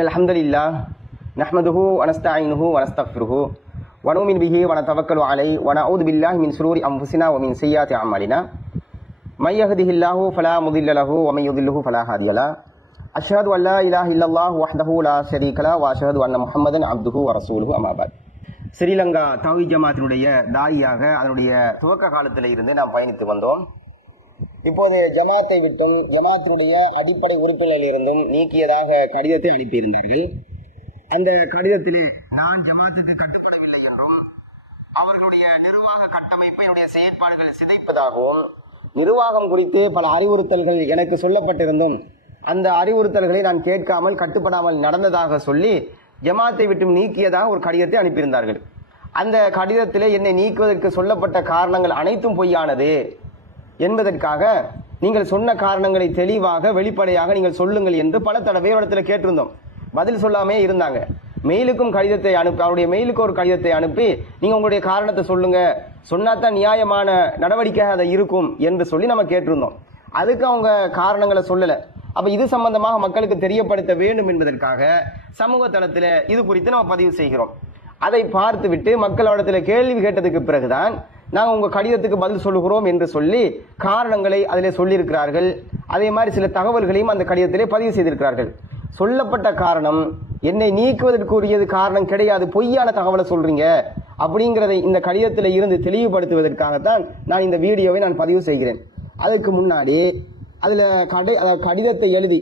இன்னல் ஹம்தலில்லாஹ் நஹ்மதுஹு வ நஸ்தஈனுஹு வ நஸ்தக்ஃபிருஹு வ நுமினு பிஹி வ நதவக்கலு அலைஹி வ நஊது பில்லாஹி மின் ஷுரூரி அன்ஃபுஸினா வ மின் ஸய்யிஆத்தி அஅமாலினா மை யஹ்திஹில்லாஹு ஃபலா முதில்ல லஹு வ மை யுதில்லுஹு ஃபலா ஹாதிய லஹு அஷ்ஹது அல்லா இலாஹ இல்லல்லாஹு வஹ்தஹு லா ஷரீக லஹு வ அஷ்ஹது அன்ன முஹம்மதன் அப்துஹு வ ரசூலுஹு அம்மா பஅத். ஸ்ரீலங்கா தௌஹீத் ஜமாத்தினுடைய தாயியாக அதனுடைய துவக்க காலத்தில் இருந்து நாம் பயணித்து வந்தோம். இப்போது ஜமாத்தை விட்டும் ஜமாத்தினுடைய அடிப்படை உறுப்பினரில் இருந்தும் நீக்கியதாக கடிதத்தை அனுப்பியிருந்தார்கள். அந்த கடிதத்திலே நான் ஜமாத்துக்கு கட்டுப்படவில்லை என்றும் அவர்களுடைய நிர்வாக கட்டமைப்பு என்னுடைய செயற்பாடுகள் சிதைப்பதாகவும் நிர்வாகம் குறித்து பல அறிவுறுத்தல்கள் எனக்கு சொல்லப்பட்டிருந்தும் அந்த அறிவுறுத்தல்களை நான் கேட்காமல் கட்டுப்படாமல் நடந்ததாக சொல்லி ஜமாத்தை விட்டும் நீக்கியதாக ஒரு கடிதத்தை அனுப்பியிருந்தார்கள். அந்த கடிதத்திலே என்னை நீக்குவதற்கு சொல்லப்பட்ட காரணங்கள் அனைத்தும் பொய்யானது என்பதற்காக நீங்கள் சொன்ன காரணங்களை தெளிவாக வெளிப்படையாக நீங்கள் சொல்லுங்கள் என்று பல தடவை இடத்துல கேட்டிருந்தோம். பதில் சொல்லாமே இருந்தாங்க. மெயிலுக்கும் கடிதத்தை அனுப்பி அவருடைய மெயிலுக்கு ஒரு கடிதத்தை அனுப்பி நீங்கள் உங்களுடைய காரணத்தை சொல்லுங்க, சொன்னாதான் நியாயமான நடவடிக்கையாக அதை இருக்கும் என்று சொல்லி நம்ம கேட்டிருந்தோம். அதுக்கு அவங்க காரணங்களை சொல்லலை. அப்போ இது சம்பந்தமாக மக்களுக்கு தெரியப்படுத்த வேண்டும் என்பதற்காக சமூக தளத்தில் இது குறித்து நம்ம பதிவு செய்கிறோம். அதை பார்த்து விட்டு மக்களிடத்தில் கேள்வி கேட்டதுக்கு பிறகுதான் நாங்கள் உங்கள் கடிதத்துக்கு பதில் சொல்லுகிறோம் என்று சொல்லி காரணங்களை அதில் சொல்லியிருக்கிறார்கள். அதே மாதிரி சில தகவல்களையும் அந்த கடிதத்திலே பதிவு செய்திருக்கிறார்கள். சொல்லப்பட்ட காரணம் என்னை நீக்குவதற்குரியது காரணம் கிடையாது, பொய்யான தகவலை சொல்றீங்க அப்படிங்கிறதை இந்த கடிதத்தில் இருந்து தெளிவுபடுத்துவதற்காகத்தான் நான் இந்த வீடியோவை நான் பதிவு செய்கிறேன். அதுக்கு முன்னாடி அதில் கடிதத்தை எழுதி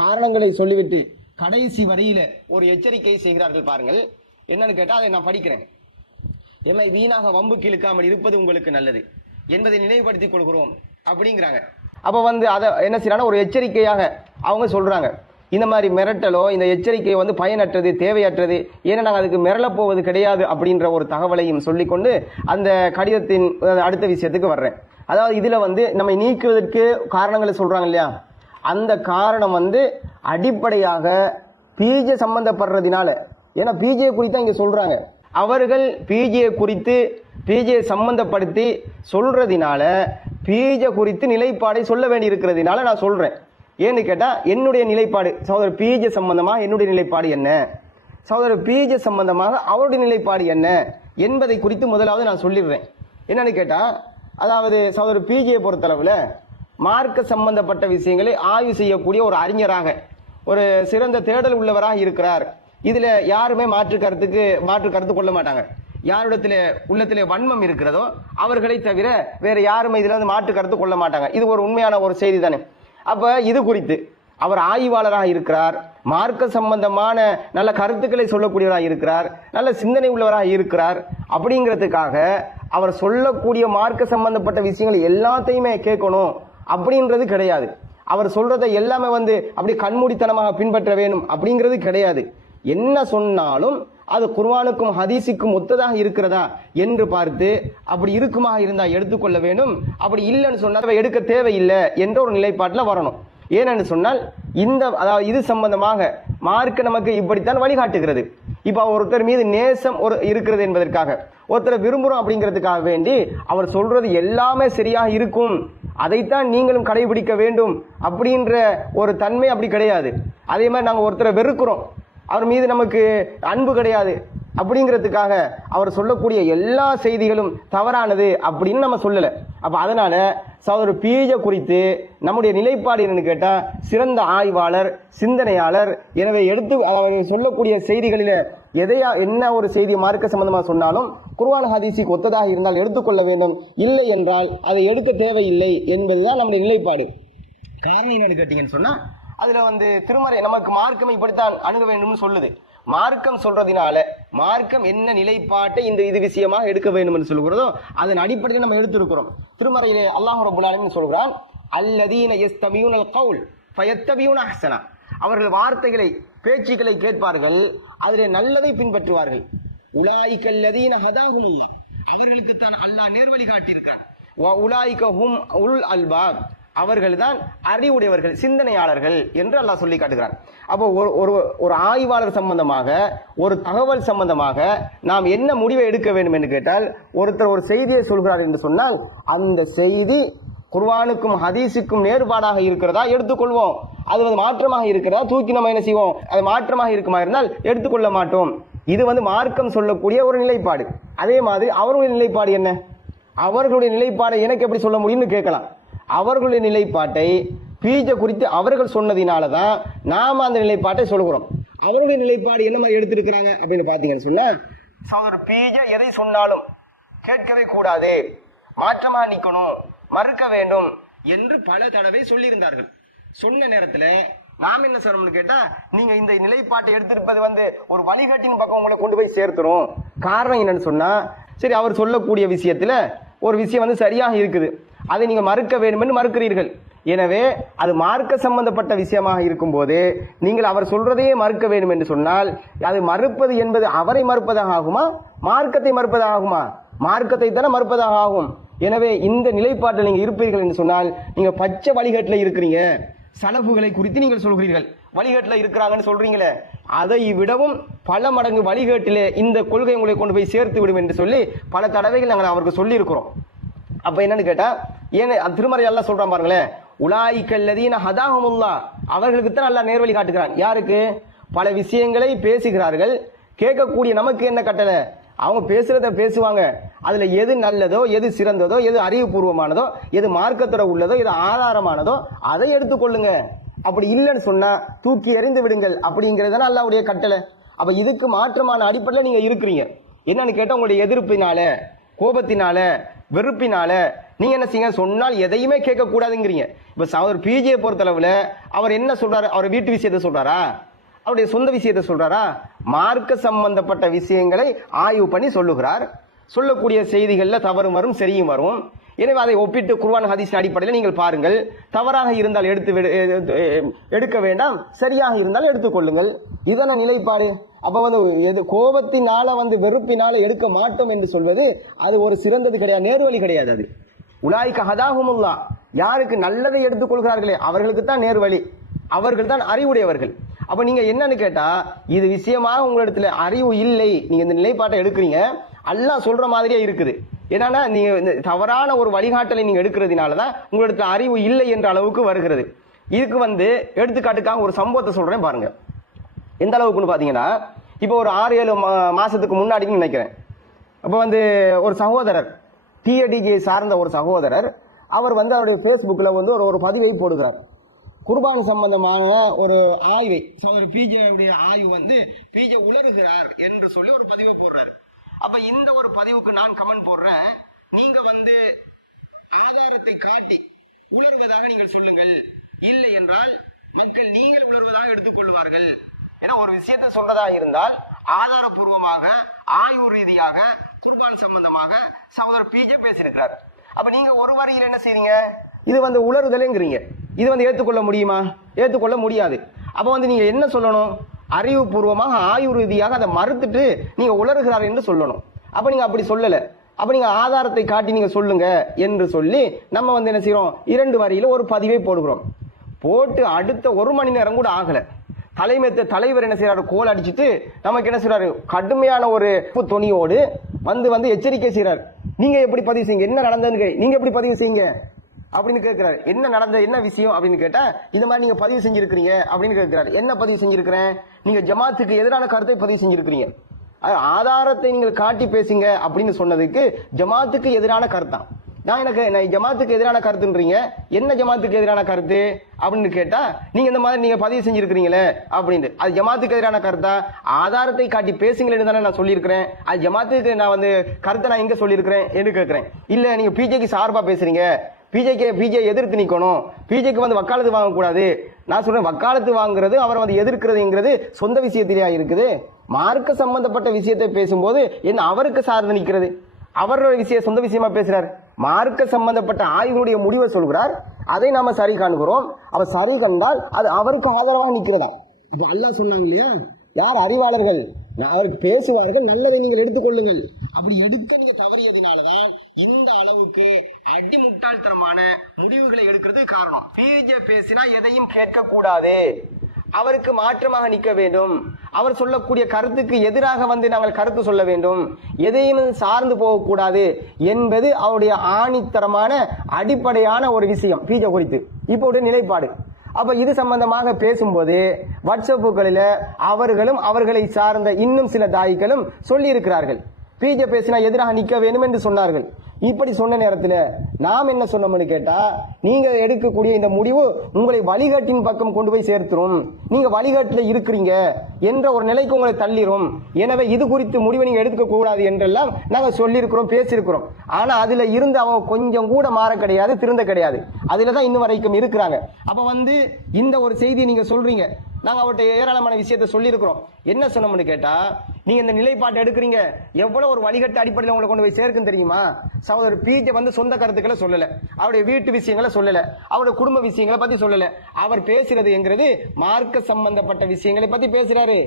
காரணங்களை சொல்லிவிட்டு கடைசி வரியில ஒரு எச்சரிக்கை செய்கிறார்கள். பாருங்கள், என்னன்னு கேட்டால் அதை நான் படிக்கிறேன். எம்மை வீணாக வம்புக்கு இழுக்காமல் இருப்பது உங்களுக்கு நல்லது என்பதை நினைவுபடுத்திக் கொள்கிறோம் அப்படிங்கிறாங்க. அப்போ அதை என்ன செய்யறாங்க, ஒரு எச்சரிக்கையாக அவங்க சொல்றாங்க. இந்த மாதிரி மிரட்டலோ இந்த எச்சரிக்கை பயனற்றது, தேவையற்றது, ஏன்னா நாங்கள் அதுக்கு மிரளப் போவது கிடையாது அப்படின்ற ஒரு தகவலையும் சொல்லிக்கொண்டு அந்த கடிதத்தின் அடுத்த விஷயத்துக்கு வர்றேன். அதாவது இதில் நம்மை நீக்குவதற்கு காரணங்களை சொல்றாங்க இல்லையா, அந்த காரணம் அடிப்படையாக பிஜே சம்பந்தப்படுறதுனால, ஏன்னா பிஜே குறித்து இங்கே சொல்றாங்க. அவர்கள் பிஜே குறித்து பிஜே சம்பந்தப்படுத்தி சொல்றதினால பிஜே குறித்து நிலைப்பாடை சொல்ல வேண்டி இருக்கிறதுனால நான் சொல்றேன். ஏன்னு கேட்டால் என்னுடைய நிலைப்பாடு சகோதரர் பிஜே சம்பந்தமாக என்னுடைய நிலைப்பாடு என்ன, சகோதரர் பிஜே சம்பந்தமாக அவருடைய நிலைப்பாடு என்ன என்பதை குறித்து முதலாவது நான் சொல்லிடுறேன். என்னன்னு கேட்டால், அதாவது சகோதரர் பிஜேயை பொறுத்தளவில் மார்க்க சம்பந்தப்பட்ட விஷயங்களை ஆய்வு செய்யக்கூடிய ஒரு அறிஞராக, ஒரு சிறந்த தேடல் உள்ளவராக இருக்கிறார். இதுல யாருமே மாற்று கருத்து கொள்ள மாட்டாங்க. யாரிடத்துல உள்ளத்திலே வன்மம் இருக்கிறதோ அவர்களை தவிர வேற யாருமே இதுல மாற்று கருத்து கொள்ள மாட்டாங்க. இது ஒரு உண்மையான ஒரு செய்தி தானே. அப்ப இது குறித்து அவர் ஆய்வாளராக இருக்கிறார், மார்க்க சம்பந்தமான நல்ல கருத்துக்களை சொல்லக்கூடியவராக இருக்கிறார், நல்ல சிந்தனை உள்ளவராக இருக்கிறார். அப்படிங்கிறதுக்காக அவர் சொல்லக்கூடிய மார்க்க சம்பந்தப்பட்ட விஷயங்கள் எல்லாத்தையுமே கேட்கணும் அப்படின்றது கிடையாது. அவர் சொல்றதை எல்லாமே அப்படி கண்மூடித்தனமாக பின்பற்ற வேணும் அப்படிங்கிறது கிடையாது. என்ன சொன்னாலும் அது குர்ஆனுக்கும் ஹதீஸுக்கும் ஒத்ததாக இருக்கிறதா என்று பார்த்து அப்படி இருக்குமா இருந்தால் எடுத்துக்கொள்ள வேண்டும், அப்படி இல்லைன்னு சொன்னால் எடுக்க தேவையில்லை என்ற ஒரு நிலைப்பாட்டில் வரணும். ஏனென்று சொன்னால் அதாவது இது சம்பந்தமாக மார்க்க நமக்கு இப்படித்தான் வழிகாட்டுகிறது. இப்போ ஒருத்தர் மீது நேசம் இருக்கிறது என்பதற்காக, ஒருத்தரை விரும்புகிறோம் அப்படிங்கிறதுக்காக வேண்டி அவர் சொல்றது எல்லாமே சரியாக இருக்கும், அதைத்தான் நீங்களும் கடைபிடிக்க வேண்டும் அப்படின்ற ஒரு தன்மை அப்படி கிடையாது. அதே மாதிரி நாங்கள் ஒருத்தரை வெறுக்கிறோம், அவர் மீது நமக்கு அன்பு கிடையாது அப்படிங்கிறதுக்காக அவர் சொல்லக்கூடிய எல்லா செய்திகளும் தவறானது அப்படின்னு நம்ம சொல்லலை. அப்போ அதனால சகோதரர் பிஜே குறித்து நம்முடைய நிலைப்பாடு என்னன்னு கேட்டால், சிறந்த ஆய்வாளர், சிந்தனையாளர். எனவே அவர் சொல்லக்கூடிய செய்திகளில் என்ன ஒரு செய்தி மார்க்க சம்பந்தமாக சொன்னாலும் குர்ஆன் ஹதீஸுக்கு ஒத்ததாக இருந்தால் எடுத்துக்கொள்ள வேண்டும், இல்லை என்றால் அதை எடுக்க தேவையில்லை என்பதுதான் நம்முடைய நிலைப்பாடு. காரணம் என்னன்னு கேட்டீங்கன்னு சொன்னா, அதுல திருமறை நமக்கு மார்க்கம் இப்படித்தான் அணுக வேண்டும்னு சொல்லுது. மார்க்கம் சொல்றதினால மார்க்கம் என்ன நிலைப்பாட்டை இது விஷயமாக எடுக்க வேண்டும் என்று சொல்கிறதோ அதன் அடிப்படையில் நம்ம எடுத்திருக்கிறோம். திருமறையிலே அல்லாஹ் ரப்பல் ஆலமீன் சொல்கிறான், அல்லதீன யஸ்தமியூனல் கவுல் ஃபயத்தபியூன அஹ்ஸனா. அவர்கள் வார்த்தைகளை பேச்சுக்களை கேட்பார்கள், அதிலே நல்லதை பின்பற்றுவார்கள். உலாயிகல்லதீன ஹதாஹுமுல்லாஹ், அவர்களுக்கு தான் அல்லாஹ் நேர்வழி காட்டியிருக்கிறார். வ உலாயிக ஹும் உல் அல்பாப், அவர்கள் தான் அறிவுடையவர்கள், சிந்தனையாளர்கள் என்று அல்லாஹ் சொல்லி காட்டுகிறார். அப்போ ஒரு ஆய்வாளர் சம்பந்தமாக, ஒரு தகவல் சம்பந்தமாக நாம் என்ன முடிவை எடுக்க வேண்டும் என்று கேட்டால், ஒருத்தர் ஒரு செய்தியை சொல்கிறார் என்று சொன்னால் அந்த செய்தி குர்ஆனுக்கும் ஹதீஸுக்கும் நேர்பாடாக இருக்கிறதா எடுத்துக்கொள்வோம். அது வந்து மாற்றமாக இருக்கிறதா தூக்கி நம்ம என்ன செய்வோம், அது மாற்றமாக இருக்குமா இருந்தால் எடுத்துக்கொள்ள மாட்டோம். இது வந்து மார்க்கம் சொல்லக்கூடிய ஒரு நிலைப்பாடு. அதே மாதிரி அவர்களுடைய நிலைப்பாடு என்ன, அவர்களுடைய நிலைப்பாடை எனக்கு எப்படி சொல்ல முடியும்னு கேட்கலாம். அவர்களுடைய நிலைப்பாட்டை பீஜை குறித்து அவர்கள் சொன்னதினால தான் நாம அந்த நிலைப்பாட்டை சொல்கிறோம். அவருடைய நிலைப்பாடு என்ன மாதிரி எடுத்திருக்கிறாங்க அப்படின்னு பார்த்தீங்கன்னு சொன்னா, சகோதரர் பீஜை எதை சொன்னாலும் கேட்கவே கூடாது, மாற்றமா நிற்கணும், மறுக்க வேண்டும் என்று பல தடவை சொல்லியிருந்தார்கள். சொன்ன நேரத்தில் நாம் என்ன சொல்லணும்னு கேட்டா, நீங்க இந்த நிலைப்பாட்டை எடுத்திருப்பது வந்து ஒரு வழிகாட்டின் பக்கம் உங்களை கொண்டு போய் சேர்த்துரும். காரணம் என்னன்னு சொன்னா, சரி அவர் சொல்லக்கூடிய விஷயத்துல ஒரு விஷயம் வந்து சரியாக இருக்குது, அதை நீங்க மறுக்க வேண்டும் என்று மறுக்கிறீர்கள். எனவே அது மார்க்க சம்பந்தப்பட்ட விஷயமாக இருக்கும் போது நீங்கள் அவர் சொல்றதையே மறுக்க வேண்டும் என்று சொன்னால், அது மறுப்பது என்பது அவரை மறுப்பதாக ஆகுமா, மார்க்கத்தை மறுப்பதாக ஆகுமா? மார்க்கத்தை தானே மறுப்பதாக ஆகும். எனவே இந்த நிலைப்பாட்டில் நீங்க இருப்பீர்கள் என்று சொன்னால், நீங்க பச்சை வழிகாட்டில் இருக்கிறீங்க. சலஃபுகளை குறித்து நீங்கள் சொல்கிறீர்கள், வழிகாட்டில் இருக்கிறாங்கன்னு சொல்றீங்களே, அதை விடவும் பல மடங்கு வழிகாட்டிலே இந்த கொள்கை உங்களை கொண்டு போய் சேர்த்து விடும் என்று சொல்லி பல தடவைகள் நாங்கள் அவருக்கு சொல்லி இருக்கிறோம். அப்ப என்னன்னு கேட்டா, ஏன் திருமறை எல்லாம் சொல்றான் பாருங்களேன், உலாயிக்கல்லதீன ஹதாஹுமுல்லா, அவர்களுக்கு தான் நல்லா நேர்வழி காட்டுகிறான். யாருக்கு? பல விஷயங்களை பேசுகிறார்கள், கேட்கக்கூடிய நமக்கு என்ன கட்டளை, அவங்க பேசுறத பேசுவாங்க, அதுல எது நல்லதோ, எது சிறந்ததோ, எது அறிவுபூர்வமானதோ, எது மார்க்கத்தோட உள்ளதோ, எது ஆதாரமானதோ அதை எடுத்துக்கொள்ளுங்க. அப்படி இல்லைன்னு சொன்னா தூக்கி எறிந்து விடுங்கள் அப்படிங்கிறதுதான் அல்லாஹ்வுடைய கட்டளை. அப்ப இதுக்கு மாற்றமான அடிப்படையில் நீங்க இருக்கிறீங்க. என்னன்னு கேட்டா, உங்களுடைய எதிர்ப்பினால, கோபத்தினால, வெறுப்பினால நீங்க என்ன செய்ய சொன்னால் எதையுமே கேட்க கூடாதுங்கிறீங்க. இப்ப அவர் பிஜே பொறுத்தளவுல அவர் என்ன சொல்றாரு, அவர் வீட்டு விஷயத்தை சொல்றாரா, அவருடைய சொந்த விஷயத்தை சொல்றாரா? மார்க்க சம்பந்தப்பட்ட விஷயங்களை ஆய்வு பண்ணி சொல்லுகிறார். சொல்லக்கூடிய செய்திகள்ல தவறும் வரும், சரியும் வரும். எனவே அதை ஒப்பிட்டு குர்ஆன் ஹதீஸ் அடிப்படையில் நீங்கள் பாருங்கள். தவறாக இருந்தால் எடுக்க வேண்டாம், சரியாக இருந்தால் எடுத்துக்கொள்ளுங்கள். இதான நிலைப்பாடு. அப்ப வந்து கோபத்தினால வந்து வெறுப்பினால எடுக்க மாட்டோம் என்று சொல்வது அது ஒரு சிறந்தது கிடையாது, நேர்வழி கிடையாது. அது உலாய்க்க ஹதாஹுமுல்லா, யாருக்கு நல்லதை எடுத்துக்கொள்கிறார்களே அவர்களுக்கு தான் நேர்வழி, அவர்கள் தான் அறிவுடையவர்கள். அப்ப நீங்க என்னன்னு கேட்டா, இது விஷயமாக உங்களிடத்துல அறிவு இல்லை, நீங்க இந்த நிலைப்பாட்டை எடுக்கிறீங்க, அல்லாஹ் சொல்ற மாதிரியே இருக்குது. என்னன்னா, நீங்க தவறான ஒரு வழிகாட்டலை நீங்க எடுக்கிறதுனாலதான் உங்களிடத்துல அறிவு இல்லை என்ற அளவுக்கு வருகிறது. இதுக்கு வந்து எடுத்துக்காட்டுக்காக ஒரு சம்பவத்தை சொல்றேன் பாருங்க. எந்த அளவுக்குன்னு பாத்தீங்கன்னா, இப்போ ஒரு 6-7 மாசத்துக்கு முன்னாடின்னு நினைக்கிறேன். அப்போ வந்து ஒரு சகோதரர், டிஏடிஜியை சார்ந்த ஒரு சகோதரர், அவர் வந்து அவருடைய ஃபேஸ்புக்கில் வந்து ஒரு பதிவை போடுகிறார். குர்பான் சம்பந்தமான ஒரு ஆய்வை, பிஜேவுடைய ஆய்வு வந்து பிஜே உலருகிறார் என்று சொல்லி ஒரு பதிவை போடுறாரு. அப்ப இந்த ஒரு பதிவுக்கு நான் கமெண்ட் போடுறேன், நீங்க வந்து ஆதாரத்தை காட்டி உலர்வதாக நீங்கள் சொல்லுங்கள், இல்லை என்றால் மக்கள் நீங்கள் உலர்வதாக எடுத்துக்கொள்வார்கள். ஏன்னா ஒரு விஷயத்தை சொல்றதா இருந்தால் ஆதாரபூர்வமாக, ஆய்வு ரீதியாக, குர்பான் சம்பந்தமாக சகோதரர் பிஜே பேசியிருக்கிறார். அப்ப நீங்க ஒரு வரியில் என்ன செய்றீங்க, இது வந்து உலருதலைங்கிறீங்க. இது வந்து ஏற்றுக்கொள்ள முடியுமா? ஏற்றுக்கொள்ள முடியாது. அப்ப வந்து நீங்க என்ன சொல்லணும், அறிவுபூர்வமாக, ஆய்வு ரீதியாக அதை மறுத்துட்டு நீங்க உலருகிறார் என்று சொல்லணும். அப்ப நீங்க அப்படி சொல்லல. அப்ப நீங்க ஆதாரத்தை காட்டி நீங்க சொல்லுங்க என்று சொல்லி நம்ம வந்து என்ன செய்யறோம், 2 வரியில ஒரு பதிவை போடுகிறோம். போட்டு அடுத்த 1 மணி நேரம் கூட ஆகல, தலைவர் என்ன செய்யறாரு, கோல் அடிச்சுட்டு நமக்கு என்ன செய்யறாரு, கடுமையான ஒரு துணியோடு வந்து எச்சரிக்கை செய்யறாரு. நீங்க எப்படி பதிவு செய்யுங்க, என்ன நடந்ததுன்னு நீங்க எப்படி பதிவு செய்யுங்க அப்படின்னு கேட்கிறாரு. என்ன நடந்த, என்ன விஷயம் அப்படின்னு கேட்டா, இந்த மாதிரி நீங்க பதிவு செஞ்சிருக்கிறீங்க அப்படின்னு கேட்கிறாரு. என்ன பதிவு செஞ்சிருக்கிறேன், நீங்க ஜமாத்துக்கு எதிரான கருத்தை பதிவு செஞ்சிருக்கிறீங்க, ஆதாரத்தை நீங்கள் காட்டி பேசுங்க அப்படின்னு சொன்னதுக்கு ஜமாத்துக்கு எதிரான கருத்தான். நான் ஜமாத்துக்கு எதிரான கருத்துன்றீங்க, என்ன ஜமாத்துக்கு எதிரான கருத்து அப்படின்னு கேட்டா, நீங்க இந்த மாதிரி நீங்க பதிவு செஞ்சிருக்கிறீங்களே அப்படின்னு, அது ஜமாத்துக்கு எதிரான கருத்தா? ஆதாரத்தை காட்டி பேசுங்களேன்னு தானே நான் சொல்லியிருக்கிறேன். அது ஜமாத்துக்கு நான் வந்து கருத்தை நான் எங்க சொல்லியிருக்கிறேன் என்று கேட்கிறேன். இல்ல நீங்க பிஜேக்கு சார்பா பேசுறீங்க, பிஜே எதிர்த்து நிக்கணும், பிஜேக்கு வந்து வக்காலத்து வாங்கக்கூடாது. நான் சொல்றேன், வக்காலத்து வாங்குறது, அவரை வந்து எதிர்க்கிறதுங்கிறது சொந்த விஷயத்திலேயா இருக்குது. மார்க்க சம்பந்தப்பட்ட விஷயத்தை பேசும்போது என்ன அவருக்கு சார்ந்து நிற்கிறது, அவரோட விஷயம் சொந்த விஷயமா பேசுறாரு. மார்க்க சம்பந்தப்பட்ட ஆய்வுடைய முடிவை சொல்கிறார், அதை நாம சரி காண்கிறோம். அவ சரி கண்டால் அது அவருக்கு ஆதரவாக நிற்கிறதா? அப்ப அல்லாஹ் சொன்னாங்க இல்லையா, யார் அறிவாளர்கள் அவருக்கு பேசுவார்கள், நல்லதை நீங்கள் எடுத்துக்கொள்ளுங்கள். அப்படி எடுக்க நீங்க தவறியதுனாலதான் இந்த அளவுக்கு அடிமுட்டாள்தனமான முடிவுகளை எடுக்கிறது காரணம். பிஜே பேசினா எதையும் கேட்க கூடாது, அவருக்கு மாற்றமாக நிற்க வேண்டும், அவர் சொல்லக்கூடிய கருத்துக்கு எதிராக வந்து நாங்கள் கருத்து சொல்ல வேண்டும், எதையும் சார்ந்து போகக்கூடாது என்பது அவருடைய ஆணித்தரமான அடிப்படையான ஒரு விஷயம் பிஜே குறித்து இப்போ நிலைப்பாடு. அப்ப இது சம்பந்தமாக பேசும்போது வாட்ஸ்அப்புகளில் அவர்களும் அவர்களை சார்ந்த இன்னும் சில தாய்களும் சொல்லி இருக்கிறார்கள், பிஜே பேசினா எதிராக நிற்க வேண்டும் என்று சொன்னார்கள். இப்படி சொன்ன நேரத்தில் நாம் என்ன சொன்னோம்னு கேட்டா, நீங்க எடுக்கக்கூடிய இந்த முடிவு உங்களை வழிகாட்டின் பக்கம் கொண்டு போய் சேர்த்துரும், நீங்க வழிகாட்டில் இருக்கிறீங்க என்ற ஒரு நிலைக்கு உங்களை தள்ளிரும். எனவே இது குறித்து முடிவை நீங்க எடுக்க கூடாது என்றெல்லாம் நாங்கள் சொல்லியிருக்கிறோம், பேசியிருக்கிறோம். ஆனா அதுல இருந்து அவங்க கொஞ்சம் கூட மாற கிடையாது, திருந்த கிடையாது. அதுல தான் இன்னும் வரைக்கும் இருக்கிறாங்க. அப்ப இந்த ஒரு செய்தியை நீங்க சொல்றீங்க, நாங்கள் அவர்கிட்ட ஏராளமான விஷயத்தை சொல்லியிருக்கிறோம். என்ன சொன்னோம்னு கேட்டா, நீங்க இந்த நிலைப்பாட்டை எடுக்கிறீங்க, எவ்வளவு ஒரு வழிகட்ட அடிப்படையில் உங்களை கொண்டு போய் சேர்க்கும் தெரியுமா? சகோதரர் பிஜே சொந்த கருத்துக்களை சொல்லல, அவருடைய வீட்டு விஷயங்களை சொல்லல, அவருடைய குடும்ப விஷயங்களை பத்தி சொல்லல. அவர் பேசுறது என்கிறது மார்க்க சம்பந்தப்பட்ட விஷயங்களை பத்தி பேசுறாரு,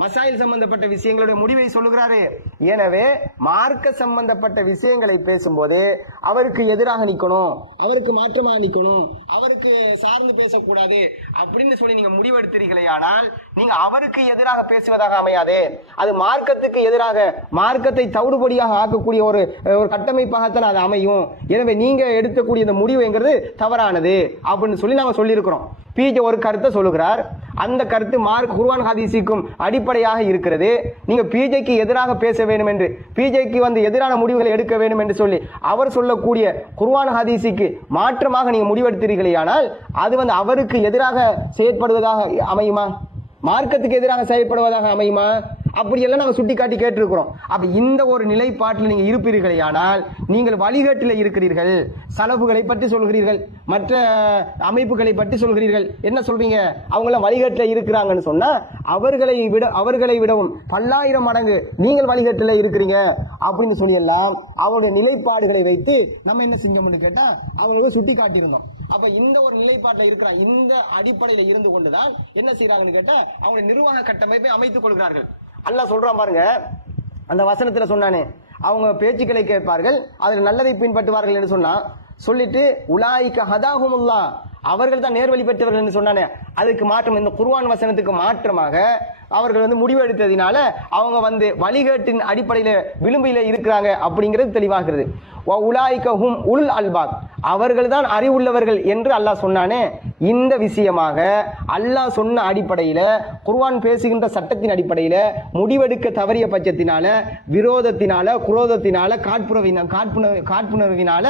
மசாயில் சம்பந்தப்பட்ட விஷயங்களுடைய முடிவை சொல்லுகிறாரு. எனவே மார்க்க சம்பந்தப்பட்ட விஷயங்களை பேசும்போது அவருக்கு எதிராக நிக்கணும், அவருக்கு மாற்றமாக நிக்கணும், அவருக்கு சார்ந்து பேசக்கூடாது அப்படின்னு சொல்லி நீங்க முடிவெடுத்தீர்களே, ஆனால் நீங்க அவருக்கு எதிராக பேசுவதாக அமையாது. அது மார்க்கத்துக்கு எதிராக, மார்க்கத்தை தவிடுபடியாக ஆக்கக்கூடிய ஒரு கட்டமைப்பாகத்தான் அது அமையும். எனவே நீங்க எடுக்கக்கூடிய இந்த முடிவுங்கிறது தவறானது அப்படின்னு சொல்லி நாம சொல்லியிருக்கிறோம். பிஜே ஒரு கருத்தை சொல்லுகிறார், அந்த கருத்து மார்க் குர்ஆன் ஹதீஸுக்கும் அடிப்படையாக இருக்கிறது. நீங்க பிஜேக்கு எதிராக பேச வேண்டும் என்று, பிஜேக்கு எதிரான முடிவுகளை எடுக்க வேண்டும் என்று சொல்லி அவர் சொல்லக்கூடிய குர்ஆன் ஹதீஸுக்கு மாற்றமாக நீங்க முடிவெடுத்தீர்களே, ஆனால் அது அவருக்கு எதிராக செயற்படுவதாக அமையுமா? மார்க்கத்துக்கு எதிராக செயல்படுவதாக அமையுமா? அப்படியெல்லாம் நாங்கள் சுட்டி காட்டி கேட்டிருக்கிறோம். அப்ப இந்த ஒரு நிலைப்பாட்டில் நீங்க இருப்பீர்களே, ஆனால் நீங்கள் வழிகாட்டில் இருக்கிறீர்கள், சலபுகளை பற்றி சொல்கிறீர்கள், மற்ற அமைப்புகளை பற்றி சொல்கிறீர்கள். என்ன சொல்றீங்க? அவங்களாம் வழிகாட்டில் இருக்கிறாங்கன்னு சொன்னா அவர்களை விடவும் பல்லாயிரம் மடங்கு நீங்கள் வழிகாட்டில் இருக்கிறீங்க அப்படின்னு சொல்லியெல்லாம் அவருடைய நிலைப்பாடுகளை வைத்து நம்ம என்ன செஞ்சோம்னு கேட்டா அவங்களுக்கு சுட்டி காட்டியிருந்தோம். அப்ப இந்த ஒரு நிலைப்பாட்டில் இருக்கிற இந்த அடிப்படையில் இருந்து கொண்டுதான் என்ன செய்யறாங்கன்னு கேட்டா அவங்களுடைய நிர்வாக கட்டமைப்பை அமைத்துக் கொள்கிறார்கள். அல்லாஹ் சொல்றான் பாருங்க, அந்த வசனத்துல சொன்னானே, அவங்க பேச்சுக்களை கேட்பார்கள், அதில் நல்லதை பின்பற்றுவார்கள் என்று சொன்னா சொல்லிட்டு உலாயிக்க ஹதாஹுமுல்லாஹ், அவர்கள் தான் நேர்வழி பெற்றவர்கள் என்று சொன்னானே, அதுக்கு மாற்றம் இந்த குர்ஆன் வசனத்துக்கு மாற்றமாக அவர்கள் முடிவு எடுத்ததினால அவங்க வழிகேட்டின் அடிப்படையில் விளிம்பில இருக்கிறாங்க அப்படிங்கிறது தெளிவாகிறது. உலாயிக்கஹும் உல் அல்பாப், அவர்கள் தான் அறிவுள்ளவர்கள் என்று அல்லாஹ் சொன்னானே, இந்த விஷயமாக அல்லாஹ் சொன்ன அடிப்படையில் குர்ஆன் பேசுகின்ற சட்டத்தின் அடிப்படையில் முடிவெடுக்க தவறிய பட்சத்தினால, விரோதத்தினால, குரோதத்தினால, காட்புணர்வினால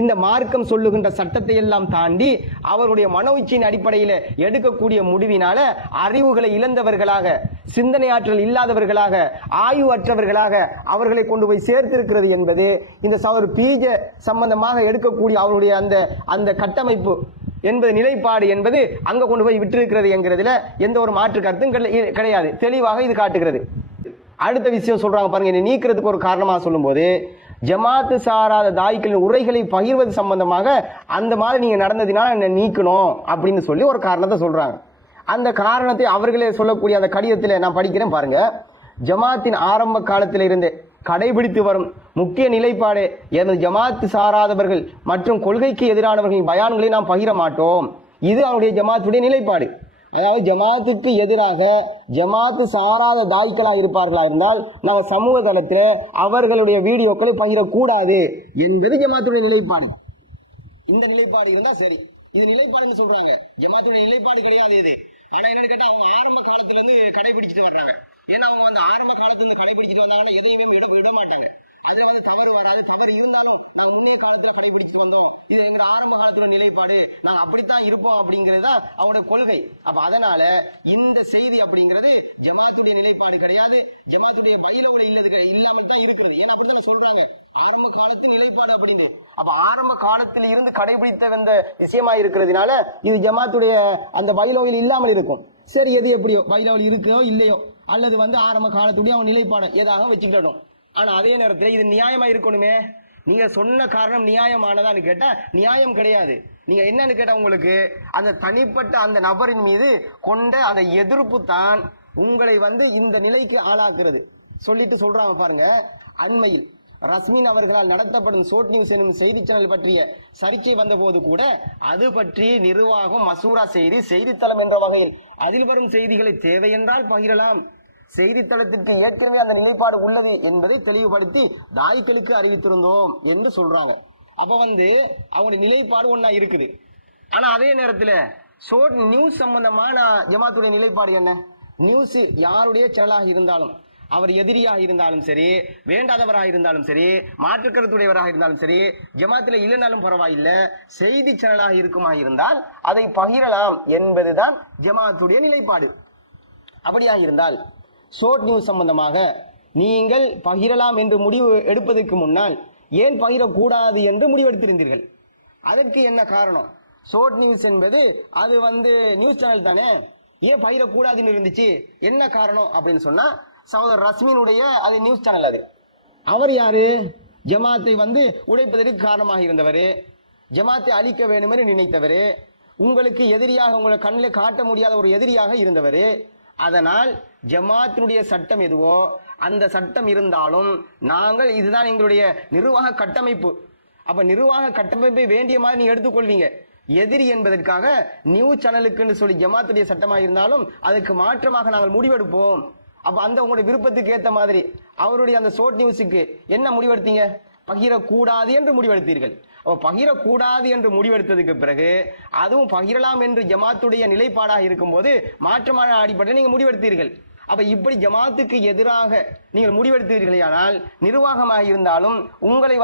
இந்த மார்க்கம் சொல்லுகின்ற சட்டத்தை எல்லாம் தாண்டி அவருடைய மனோச்சியின் அடிப்படையில் எடுக்கக்கூடிய முடிவினால அறிவுகளை இழந்தவர்களாக, சிந்தனை ஆற்றல் இல்லாதவர்களாக, ஆய்வு அற்றவர்களாக அவர்களை கொண்டு போய் சேர்த்திருக்கிறது என்பது இந்த சகோதரர் பிஜே சம்பந்தமாக எடுக்கக்கூடிய அவருடைய அந்த கட்டமைப்பு என்பது, நிலைப்பாடு என்பது அங்க கொண்டு போய் விட்டிருக்கிறது என்கிறதுல எந்த ஒரு மாற்று கருத்தும் கிடையாது. தெளிவாக இது காட்டுகிறது. அடுத்த விஷயம் சொல்றாங்க பாருங்க, இதை நீக்கிறதுக்கு ஒரு காரணமாக சொல்லும் போது, ஜமாத்து சாராத தாய்களின் உரைகளை பகிர்வது சம்பந்தமாக அந்த மாதிரி நீங்க நடந்ததினால் என்ன நீக்கணும் அப்படின்னு சொல்லி ஒரு காரணத்தை சொல்றாங்க. அந்த காரணத்தை அவர்களே சொல்லக்கூடிய அந்த கடிதத்தில் நான் படிக்கிறேன் பாருங்க. ஜமாத்தின் ஆரம்ப காலத்தில் இருந்து கடைபிடித்து வரும் முக்கிய நிலைப்பாடு, எனது ஜமாத்து சாராதவர்கள் மற்றும் கொள்கைக்கு எதிரானவர்களின் பயான்களை நாம் பகிர மாட்டோம். இது அவருடைய ஜமாத்துடைய நிலைப்பாடு. அதாவது ஜமாத்துக்கு எதிராக ஜமாத்து சாராத தாய்களா இருப்பார்களா இருந்தால் நம்ம சமூக தளத்தில் அவர்களுடைய வீடியோக்களை பகிரக்கூடாது என்பது ஜமாத்துடைய நிலைப்பாடு. இந்த நிலைப்பாடு இருந்தா சரி, இது நிலைப்பாடுன்னு சொல்றாங்க. ஜமாத்துடைய நிலைப்பாடு கிடையாது இது. ஆனா என்னன்னு கேட்டா அவங்க ஆரம்ப காலத்துல இருந்து கடைபிடிச்சிட்டு வர்றாங்க. ஏன்னா அவங்க ஆரம்ப காலத்துல இருந்து கடைபிடிச்சிட்டு வந்தாங்கன்னா எதையுமே விட மாட்டாங்க. அதுல தவறு வராது. தவறு இருந்தாலும் நாங்க முன்னைய காலத்துல கடைபிடிச்சு வந்தோம், இது எங்க ஆரம்ப காலத்துல நிலைப்பாடு, நாங்க அப்படித்தான் இருப்போம் அப்படிங்கறதுதான் அவங்களுடைய கொள்கை. அப்ப அதனால இந்த செய்தி அப்படிங்கிறது ஜமாத்துடைய நிலைப்பாடு கிடையாது, ஜமாத்துடைய பைலவுல இல்லாமல் தான் இருக்கிறது. ஏன்னா அப்படித்தான் சொல்றாங்க, ஆரம்ப காலத்து நிலைப்பாடு அப்படின்னு. அப்ப ஆரம்ப காலத்துல இருந்து கடைபிடித்த வந்த விஷயமா இருக்கிறதுனால இது ஜமாத்துடைய அந்த பைலோவில் இல்லாமல் இருக்கும். சரி, எது எப்படியோ பைலோவில் இருக்கோ இல்லையோ, அல்லது ஆரம்ப காலத்துடைய அவன் நிலைப்பாடு ஏதாக வச்சுக்கிட்டோம். ஆனா அதே நேரத்தில் இது நியாயமா இருக்கணுமே. நீங்க சொன்ன காரணம் நியாயமானதான்னு கேட்டா நியாயம் கிடையாது. நீங்க என்னன்னு கேட்டா உங்களுக்கு அந்த தனிப்பட்ட அந்த நபரின் மீது கொண்ட அந்த எதிர்ப்பு தான் உங்களை இந்த நிலைக்கு ஆளாக்குறது. சொல்லிட்டு சொல்றாங்க பாருங்க, அண்மையில் ரஸ்மின் அவர்களால் நடத்தப்படும் சோட் நியூஸ் எனும் செய்தி சேனல் பற்றிய சர்ச்சை வந்த போது கூட அது பற்றி நிர்வாகம் மசூரா செய்தி செய்தித்தளம் என்ற வகையில் அதில் வரும் செய்திகளை தேவை என்றால் பகிரலாம், செய்தித்தளத்திற்கு ஏற்கனவே அந்த நிலைப்பாடு உள்ளது என்பதை தெளிவுபடுத்தி தாய்களுக்கு அறிவித்திருந்தோம் என்று சொல்றாங்க. அப்ப அவங்களுடைய நிலைப்பாடு ஒன்னா இருக்குது. ஆனா அதே நேரத்தில் ஷோர்ட் நியூஸ் சம்பந்தமான ஜமாத்துடைய நிலைப்பாடு என்ன? நியூஸ் யாருடைய சேனலாக இருந்தாலும், அவர் எதிரியாக இருந்தாலும் சரி, வேண்டாதவராக இருந்தாலும் சரி, மாற்றுக்கருத்துடையவராக இருந்தாலும் சரி, ஜமாத்தில் இல்லைனாலும் பரவாயில்லை, செய்தி சேனலாக இருக்குமா இருந்தால் அதை பகிரலாம் என்பதுதான் ஜமாத்துடைய நிலைப்பாடு. அப்படியாக இருந்தால் ஷோர்ட் நியூஸ் சம்பந்தமாக நீங்கள் பகிரலாம் என்று முடிவு எடுப்பதற்கு முன்னால் ஏன் பகிரக்கூடாது என்று முடிவெடுத்திருந்தீர்கள்? அதற்கு என்ன காரணம்? ஷோர்ட் நியூஸ் என்பது அது நியூஸ் சேனல் தானே, ஏன் பகிரக்கூடாதுன்னு இருந்துச்சு, என்ன காரணம் அப்படின்னு சொன்னா, சகோதரர் ரஸ்மினுடைய அது நியூஸ் சேனல். அது அவர் யாரு? ஜமாத்தை உடைப்பதற்கு காரணமாக இருந்தவர், ஜமாத்தை அழிக்க வேண்டும் என்று நினைத்தவர், உங்களுக்கு எதிரியாக, உங்களை கண்ணில் காட்ட முடியாத ஒரு எதிரியாக இருந்தவர். அதனால் ஜமாத்தினுடைய சட்டம் எதுவோ அந்த சட்டம் இருந்தாலும் நாங்கள் இதுதான் எங்களுடைய நிர்வாக கட்டமைப்பு. அப்ப நிர்வாக கட்டமைப்பை வேண்டிய மாதிரி நீங்க எடுத்துக்கொள்வீங்க. எதிரி என்பதற்காக நியூஸ் சேனலுக்கு சொல்லி ஜமாத்துடைய சட்டமாக இருந்தாலும் அதுக்கு மாற்றமாக நாங்கள் முடிவெடுப்போம். அப்ப அந்த உங்களுடைய விருப்பத்துக்கு ஏற்ற மாதிரி அவருடைய அந்த ஷோர்ட் நியூஸுக்கு என்ன முடிவெடுத்தீங்க? பகிரக்கூடாது என்று முடிவெடுத்தீர்கள். பகிரக்கூடாது என்று முடிவெடுத்ததுக்கு பிறகு அதுவும் பகிரலாம் என்று ஜமாத்துடைய நிலைப்பாடாக இருக்கும்போது மாற்றமான அடிப்படையில் நீங்க முடிவெடுத்தீர்கள். அப்ப இப்படி ஜமாத்துக்கு எதிராக நீங்கள் முடிவெடுத்தீர்களே, ஆனால் நிர்வாகமாக இருந்தாலும் உங்களை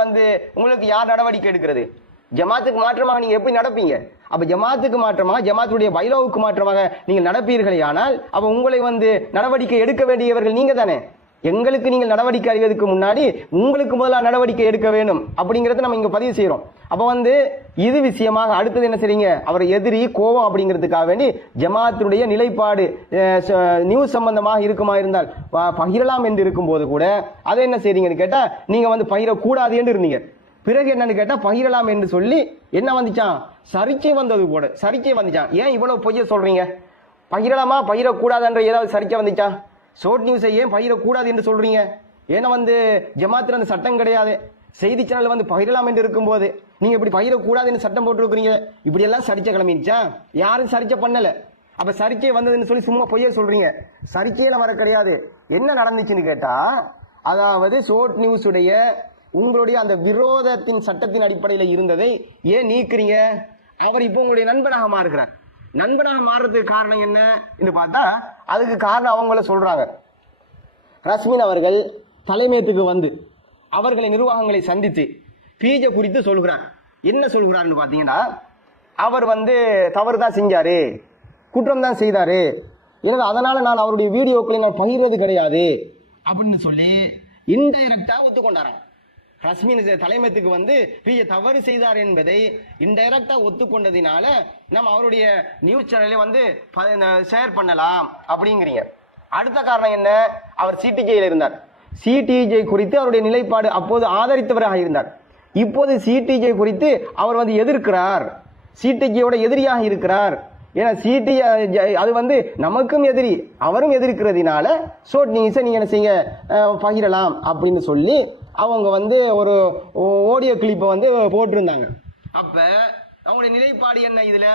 உங்களுக்கு யார் நடவடிக்கை எடுக்கிறது? ஜமாத்துக்கு மாற்றமாக நீங்க எப்படி நடப்பீங்க? அப்ப ஜமாத்துக்கு மாற்றமாக, ஜமாத்துடைய பைலோவுக்கு மாற்றமாக நீங்கள் நடப்பீர்களே, ஆனால் அப்ப உங்களை நடவடிக்கை எடுக்க வேண்டியவர்கள் நீங்க தானே. எங்களுக்கு நீங்கள் நடவடிக்கை அறிவதற்கு முன்னாடி உங்களுக்கு முதல்ல நடவடிக்கை எடுக்க வேண்டும் அப்படிங்கறத நம்ம இங்க பதிவு செய்யறோம். அப்ப இது விஷயமாக அடுத்தது என்ன செய்றீங்க? அவர் எதிரி கோபம் அப்படிங்கிறதுக்காக வேண்டி ஜமாத்துடைய நிலைப்பாடு நியூஸ் சம்பந்தமாக இருக்குமா இருந்தால் பகிரலாம் என்று இருக்கும்போது கூட அதை என்ன செய்றீங்கன்னு கேட்டா, நீங்க பகிரக்கூடாது என்று இருந்தீங்க. பிறகு என்னன்னு கேட்டா பகிரலாம் என்று சொல்லி என்ன வந்துச்சான்? சர்ச்சை வந்தது போல, சர்ச்சை வந்துச்சான். ஏன் இவ்வளவு பொய்ய சொல்றீங்க? பகிரலாமா பகிரக்கூடாது என்ற ஏதாவது சர்ச்சை வந்துச்சா? ஷோர்ட் நியூஸை ஏன் பகிரக்கூடாது என்று சொல்றீங்க? ஏன்னா ஜமாத்துல அந்த சட்டம் கிடையாது. செய்தி சேனல் பகிரலாம் என்று இருக்கும்போது நீங்க இப்படி பகிரக்கூடாது என்று சட்டம் போட்டுருக்கீங்க. இப்படி எல்லாம் சர்ச்சை கிளம்பிச்சா? யாரும் சர்ச்சை பண்ணல. அப்ப சர்ச்சை வந்ததுன்னு சொல்லி சும்மா பொய்ய சொல்றீங்க. சர்ச்சையில வர கிடையாது. என்ன நடந்துச்சுன்னு கேட்டா, அதாவது ஷோர்ட் நியூஸ் உடைய உங்களுடைய அந்த விரோதத்தின் சட்டத்தின் அடிப்படையில் இருந்ததை ஏன் நீக்குறீங்க? அவர் இப்போ உங்களுடைய நண்பனாக மாறுகிறார். நண்பனாக மாறுறதுக்கு காரணம் என்ன என்று பார்த்தா, அதுக்கு காரணம் அவங்கள சொல்றாங்க. ரஸ்மின் அவர்கள் தலைமையத்துக்கு அவர்களை நிர்வாகங்களை சந்தித்து பீஜ குறித்து சொல்கிறார். என்ன சொல்கிறார்னு பாத்தீங்கன்னா, அவர் தவறு தான் செஞ்சாரு, குற்றம் தான் செய்தாரு, எனவே அதனால நான் அவருடைய வீடியோக்களை நான் பகிர்வது கிடையாது அப்படின்னு சொல்லி இன்டைரக்டா ஒத்துக்கொண்டாராம். ரஸ்மின் தலைமையத்துக்கு பீஜ தவறு செய்தார் என்பதை இன்டைரக்டா ஒத்துக்கொண்டதினால நம்ம அவருடைய நியூஸ் சேனலை ஷேர் பண்ணலாம் அப்படிங்கிறீங்க. அடுத்த காரணம் என்ன? அவர் சிடிஜேயில் இருந்தார். சிடிஜே குறித்து அவருடைய நிலைப்பாடு அப்போது ஆதரித்தவராக இருந்தார். இப்போது சிடிஜே குறித்து அவர் எதிர்க்கிறார், சிடிஜேயோட எதிரியாக இருக்கிறார். ஏன்னா சிடிஜே அது நமக்கும் எதிரி, அவரும் எதிர்க்கிறதுனால ஷோர்ட் நியூஸை நீங்க என்ன செய்ய பகிரலாம் அப்படின்னு சொல்லி அவங்க ஒரு ஆடியோ கிளிப்பை போட்டிருந்தாங்க. அப்ப அவங்களுடைய நிலைப்பாடு என்ன? இதுல